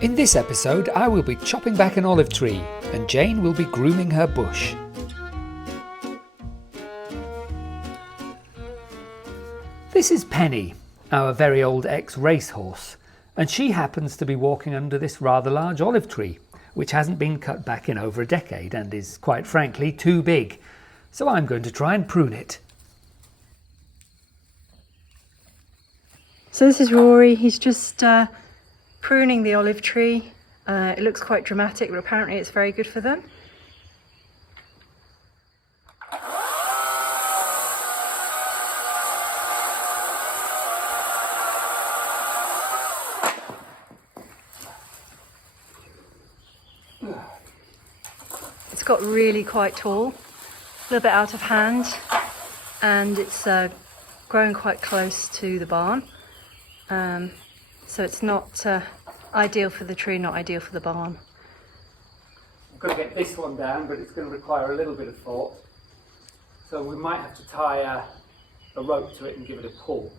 In this episode, I will be chopping back an olive tree and Jane will be grooming her bush. This is Penny, our very old ex-racehorse, and she happens to be walking under this rather large olive tree, which hasn't been cut back in over a decade and is, quite frankly, too big. So I'm going to try and prune it. So this is Rory. He's just pruning the olive tree. It looks quite dramatic, but apparently it's very good for them. It's got really quite tall, a little bit out of hand, and it's growing quite close to the barn. So it's not ideal for the tree, not ideal for the barn. I'm going to get this one down, but it's going to require a little bit of thought. So we might have to tie a rope to it and give it a pull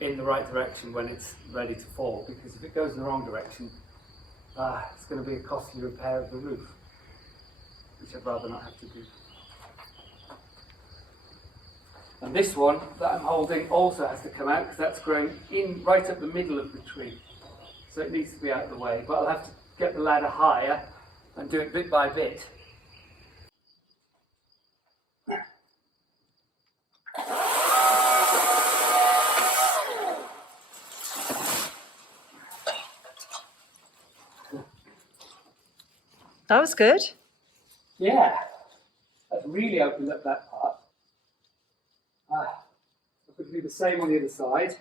in the right direction when it's ready to fall, because if it goes in the wrong direction, it's going to be a costly repair of the roof, which I'd rather not have to do. And this one that I'm holding also has to come out because that's growing in right up the middle of the tree. So it needs to be out of the way. But I'll have to get the ladder higher and do it bit by bit. That was good. Yeah, that's really opened up that part. I could do the same on the other side.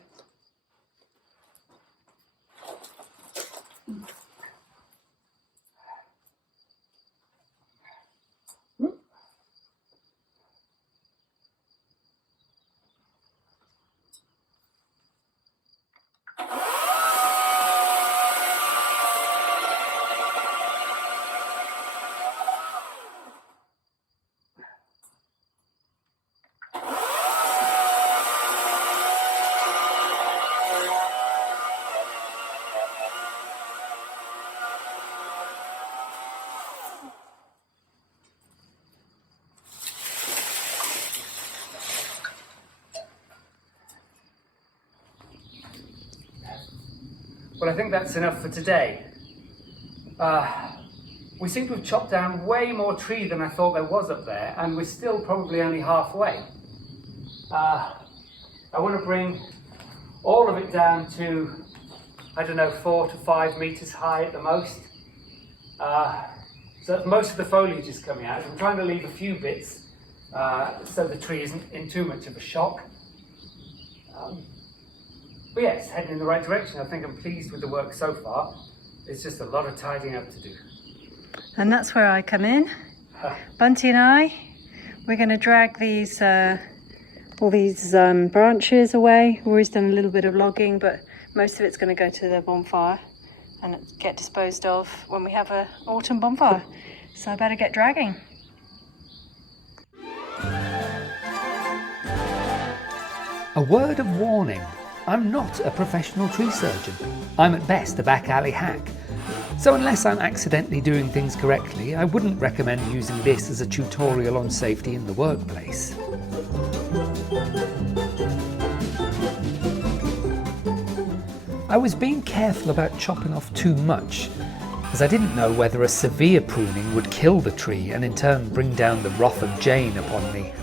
Well, I think that's enough for today. We seem to have chopped down way more tree than I thought there was up there, and we're still probably only halfway. I want to bring all of it down to, I don't know, 4 to 5 meters high at the most. So that most of the foliage is coming out. I'm trying to leave a few bits so the tree isn't in too much of a shock. But yeah, it's heading in the right direction. I think I'm pleased with the work so far. There's just a lot of tidying up to do. And that's where I come in. Bunty and I, we're going to drag these all these branches away. Rory's done a little bit of logging, but most of it's going to go to the bonfire and get disposed of when we have an autumn bonfire. So I better get dragging. A word of warning. I'm not a professional tree surgeon. I'm at best a back alley hack. So unless I'm accidentally doing things correctly, I wouldn't recommend using this as a tutorial on safety in the workplace. I was being careful about chopping off too much, as I didn't know whether a severe pruning would kill the tree and in turn bring down the wrath of Jane upon me.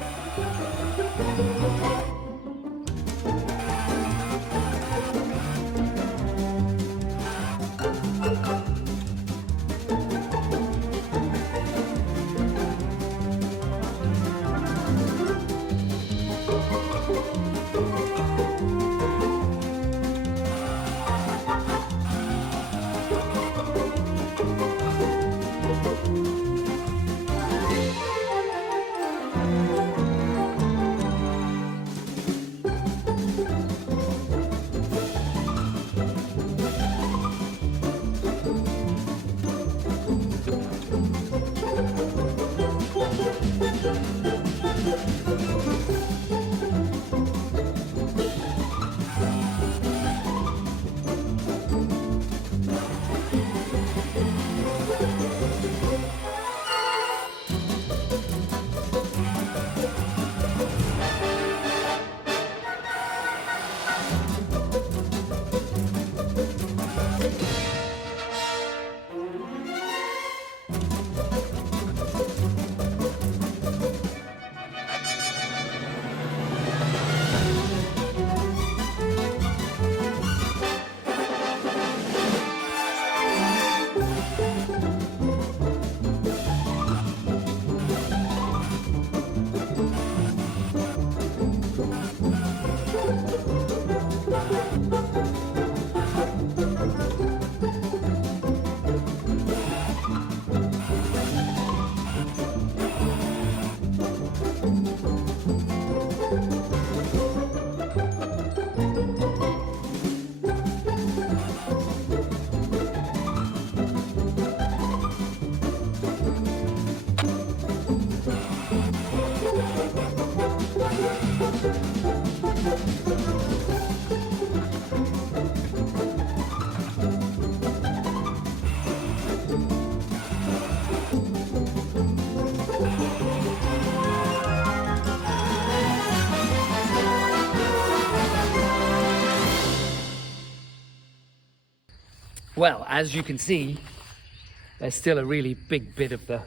Well, as you can see, there's still a really big bit of the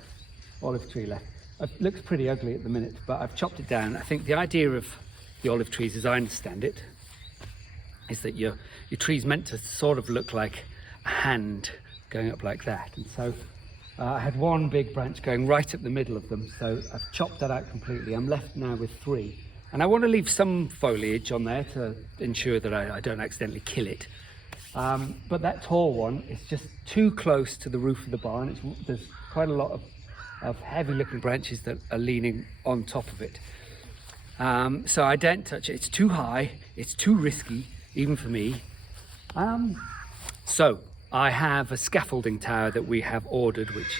olive tree left. It looks pretty ugly at the minute, but I've chopped it down. I think the idea of the olive trees, as I understand it, is that your tree's meant to sort of look like a hand going up like that. And so I had one big branch going right up the middle of them, so I've chopped that out completely. I'm left now with 3. And I want to leave some foliage on there to ensure that I don't accidentally kill it. But that tall one is just too close to the roof of the barn. There's quite a lot of heavy looking branches that are leaning on top of it. So I don't touch it. It's too high, it's too risky, even for me. So I have a scaffolding tower that we have ordered, which,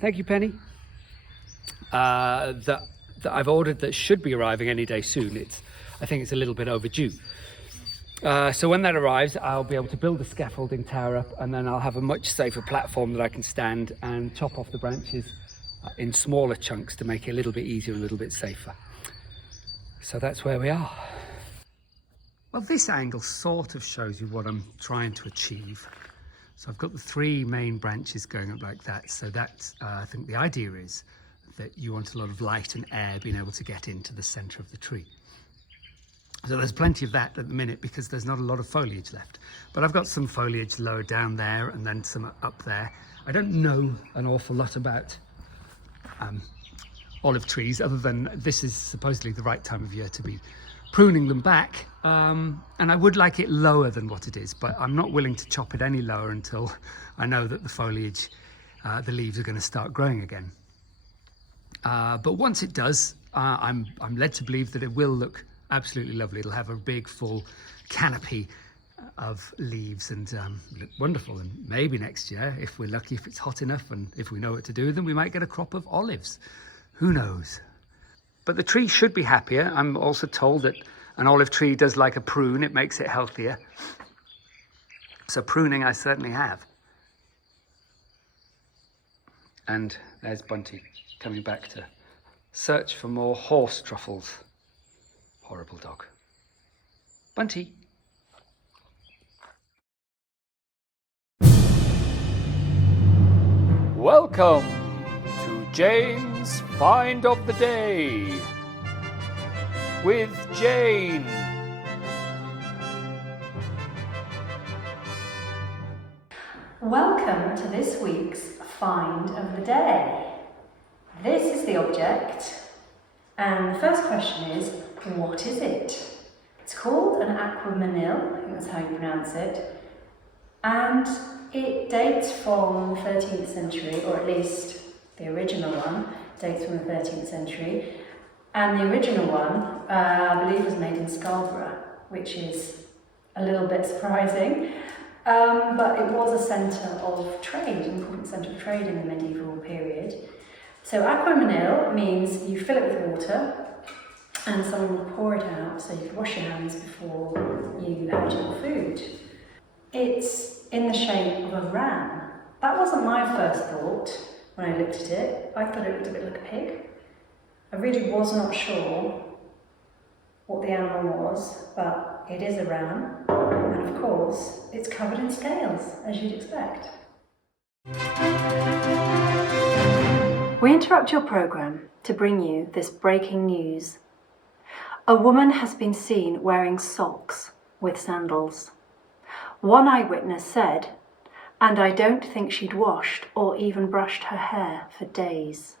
thank you, Penny, that I've ordered, that should be arriving any day soon. I think it's a little bit overdue. So when that arrives, I'll be able to build the scaffolding tower up, and then I'll have a much safer platform that I can stand and chop off the branches in smaller chunks to make it a little bit easier, a little bit safer. So that's where we are. Well, this angle sort of shows you what I'm trying to achieve. So I've got the 3 main branches going up like that. So that's, I think the idea is that you want a lot of light and air being able to get into the center of the tree. So there's plenty of that at the minute because there's not a lot of foliage left. But I've got some foliage lower down there and then some up there. I don't know an awful lot about olive trees, other than this is supposedly the right time of year to be pruning them back. And I would like it lower than what it is, but I'm not willing to chop it any lower until I know that the foliage, the leaves are going to start growing again. But once it does, I'm led to believe that it will look absolutely lovely. It'll have a big full canopy of leaves and look wonderful. And maybe next year, if we're lucky, if it's hot enough and if we know what to do, then we might get a crop of olives. Who knows? But the tree should be happier. I'm also told that an olive tree does like a prune. It makes it healthier. So pruning I certainly have. And there's Bunty coming back to search for more horse truffles. Horrible dog. Bunty. Welcome to Jane's Find of the Day with Jane. Welcome to this week's Find of the Day. This is the object, and the first question is, what is it? It's called an aquamanil, I think that's how you pronounce it, and it dates from the 13th century, or at least the original one dates from the 13th century, and the original one, I believe, was made in Scarborough, which is a little bit surprising, but it was a centre of trade, an important centre of trade in the medieval period. So aquamanil means you fill it with water and someone will pour it out so you can wash your hands before you have your food. It's in the shape of a ram. That wasn't my first thought when I looked at it. I thought it looked a bit like a pig. I really was not sure what the animal was, but it is a ram, and of course it's covered in scales, as you'd expect. We interrupt your programme to bring you this breaking news. A woman has been seen wearing socks with sandals. One eyewitness said, and I don't think she'd washed or even brushed her hair for days.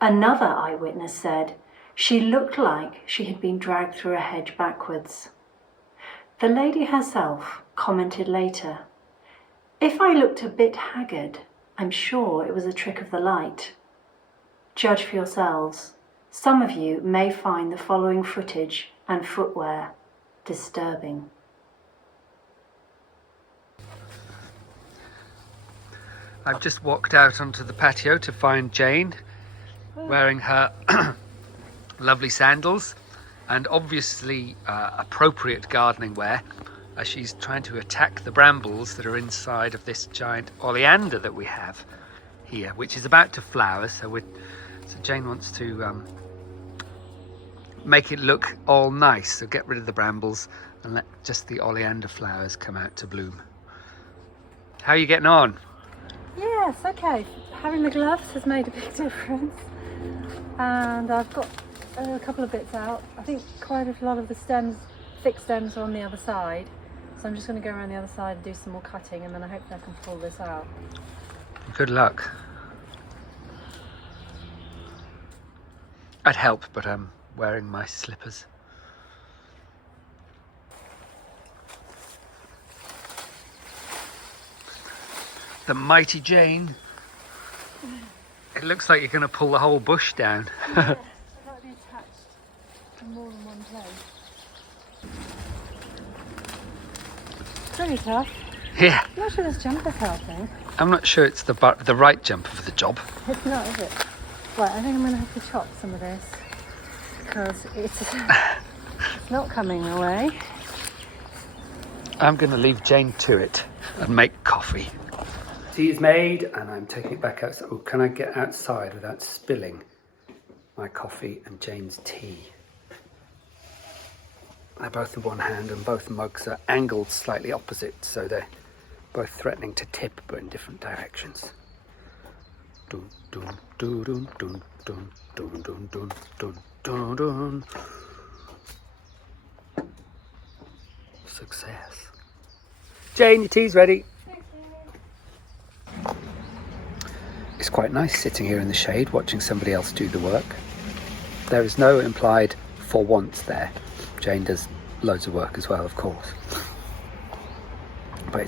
Another eyewitness said she looked like she had been dragged through a hedge backwards. The lady herself commented later, "If I looked a bit haggard, I'm sure it was a trick of the light." Judge for yourselves. Some of you may find the following footage and footwear disturbing. I've just walked out onto the patio to find Jane wearing her lovely sandals and obviously appropriate gardening wear as she's trying to attack the brambles that are inside of this giant oleander that we have here, which is about to flower. So Jane wants to make it look all nice, so get rid of the brambles and let just the oleander flowers come out to bloom. How are you getting on? Yes, okay. Having the gloves has made a big difference. And I've got a couple of bits out. I think quite a lot of the stems, thick stems, are on the other side. So I'm just going to go around the other side and do some more cutting, and then I hope I can pull this out. Good luck. I'd help, but I'm wearing my slippers. The mighty Jane. It looks like you're going to pull the whole bush down. Yeah, so that'll be attached in more than one place. It's really tough. Yeah. I'm not sure this jumper's helping. I'm not sure it's the right jumper for the job. It's not, is it? Right, I think I'm going to have to chop some of this because it's not coming away. I'm going to leave Jane to it and make coffee. Tea is made and I'm taking it back outside. Oh, can I get outside without spilling my coffee and Jane's tea? They're both in one hand and both mugs are angled slightly opposite, so they're both threatening to tip but in different directions. Dun, dun, dun, dun, dun, dun, dun, dun, dun, dun, dun, dun. Success. Jane, your tea's ready. It's quite nice sitting here in the shade watching somebody else do the work. There is no implied for once there. Jane does loads of work as well, of course. But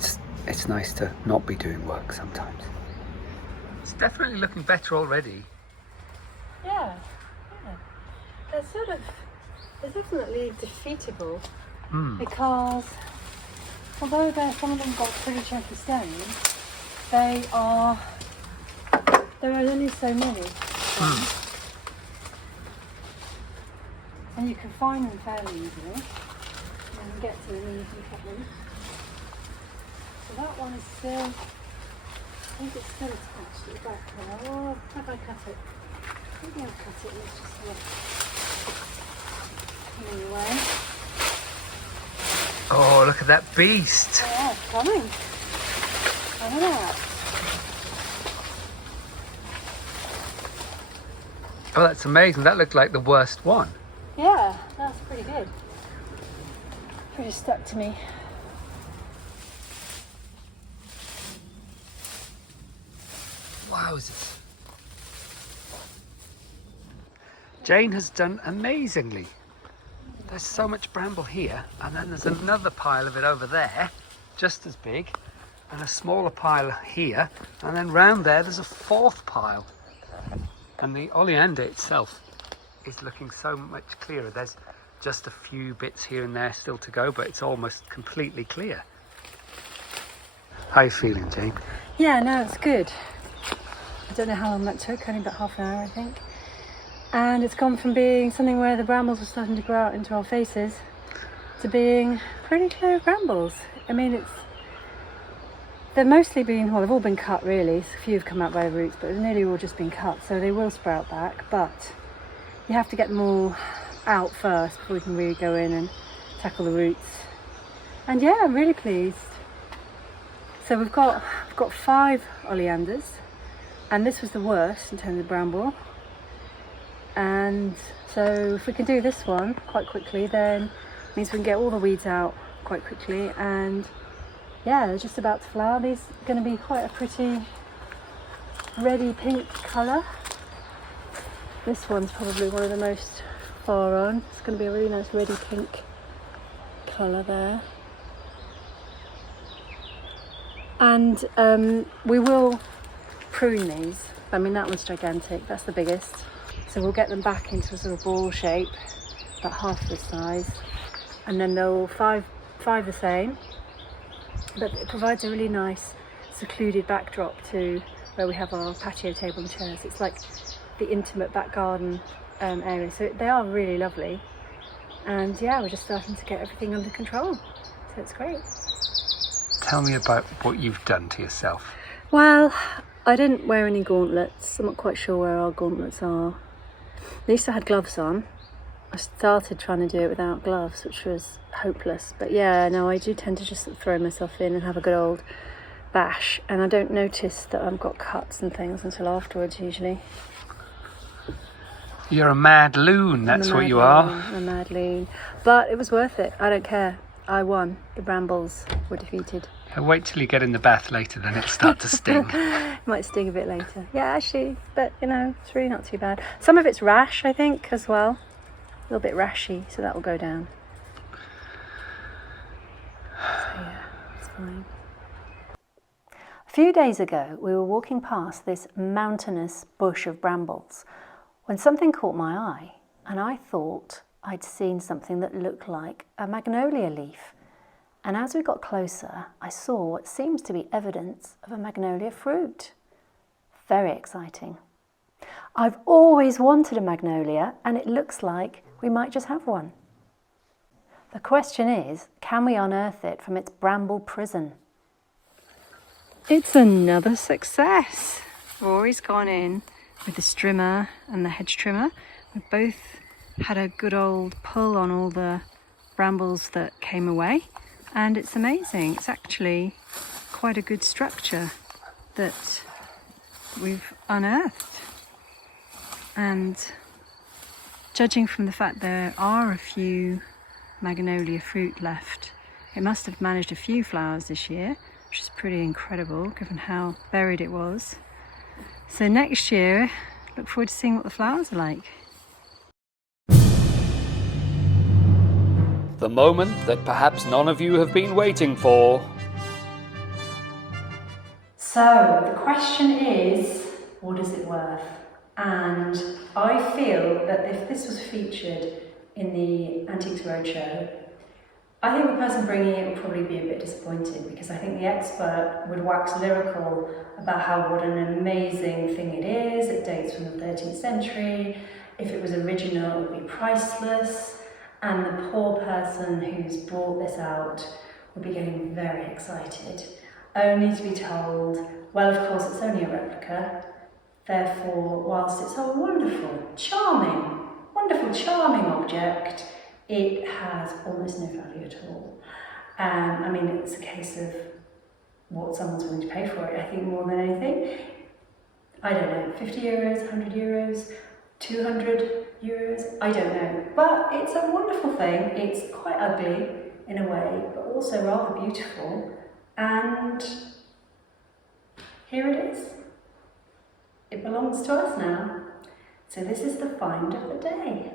it's nice to not be doing work sometimes. It's definitely looking better already. Yeah. They're definitely defeatable because although some of them got pretty chunky stones, there are only so many. And you can find them fairly easily. And you get to them and you can cut them. So that one is still, I think it's still attached at the back there. Oh, have I cut it? Maybe I'll cut it. Let's just look. Anyway. Oh, look at that beast. Yeah, it's coming. I don't know. Oh, that's amazing. That looked like the worst one. Yeah, that's pretty good. Pretty stuck to me. Wowzers. Jane has done amazingly. There's so much bramble here, and then there's another pile of it over there, just as big, and a smaller pile here, and then round there there's a fourth pile. And the oleander itself is looking so much clearer. There's just a few bits here and there still to go, but it's almost completely clear. How are you feeling, Jane? Yeah, no, it's good. I don't know how long that took, only about half an hour, I think. And it's gone from being something where the brambles were starting to grow out into our faces to being pretty clear brambles. I mean, they've mostly been, well, they've all been cut really. A few have come out by the roots, but they've nearly all just been cut, so they will sprout back. But you have to get them all out first before we can really go in and tackle the roots. And yeah, I'm really pleased. So we've got 5 oleanders, and this was the worst in terms of bramble. And so if we can do this one quite quickly, then it means we can get all the weeds out quite quickly. And yeah, they're just about to flower. These are going to be quite a pretty reddy pink colour. This one's probably one of the most far on. It's going to be a really nice reddy pink colour there. And we will prune these. I mean, that one's gigantic, that's the biggest. So we'll get them back into a sort of ball shape, about half the size. And then they'll five the same. But it provides a really nice secluded backdrop to where we have our patio table and chairs. It's like the intimate back garden area. So they are really lovely. And yeah, we're just starting to get everything under control. So it's great. Tell me about what you've done to yourself. Well, I didn't wear any gauntlets. I'm not quite sure where our gauntlets are. At least I had gloves on. I started trying to do it without gloves, which was hopeless. But yeah, no, I do tend to just throw myself in and have a good old bash, and I don't notice that I've got cuts and things until afterwards usually. You're a mad loon, that's what you are. I'm a mad loon. But it was worth it, I don't care. I won. The brambles were defeated. Wait till you get in the bath later, then it'll start to sting. Might sting a bit later. Yeah, actually, but you know, it's really not too bad. Some of it's rash, I think, as well. A little bit rashy, so that will go down. So yeah, it's fine. A few days ago, we were walking past this mountainous bush of brambles when something caught my eye, and I thought I'd seen something that looked like a magnolia leaf. And as we got closer, I saw what seems to be evidence of a magnolia fruit. Very exciting. I've always wanted a magnolia, and it looks like we might just have one. The question is, can we unearth it from its bramble prison? It's another success. Rory's gone in with the strimmer and the hedge trimmer. We've both had a good old pull on all the brambles that came away. And it's amazing. It's actually quite a good structure that we've unearthed. And judging from the fact there are a few magnolia fruit left, it must have managed a few flowers this year, which is pretty incredible given how buried it was. So next year, look forward to seeing what the flowers are like. The moment that perhaps none of you have been waiting for. So the question is, what is it worth? And I feel that if this was featured in the Antiques Roadshow, I think the person bringing it would probably be a bit disappointed, because I think the expert would wax lyrical about what an amazing thing it is. It dates from the 13th century. If it was original, it would be priceless. And the poor person who's brought this out would be getting very excited, only to be told, well, of course, it's only a replica. Therefore, whilst it's a wonderful, charming object, it has almost no value at all. I mean, it's a case of what someone's willing to pay for it, I think, more than anything. I don't know, 50 euros, 100 euros, 200 euros, I don't know. But it's a wonderful thing. It's quite ugly in a way, but also rather beautiful. And here it is. It belongs to us now. So this is the find of the day.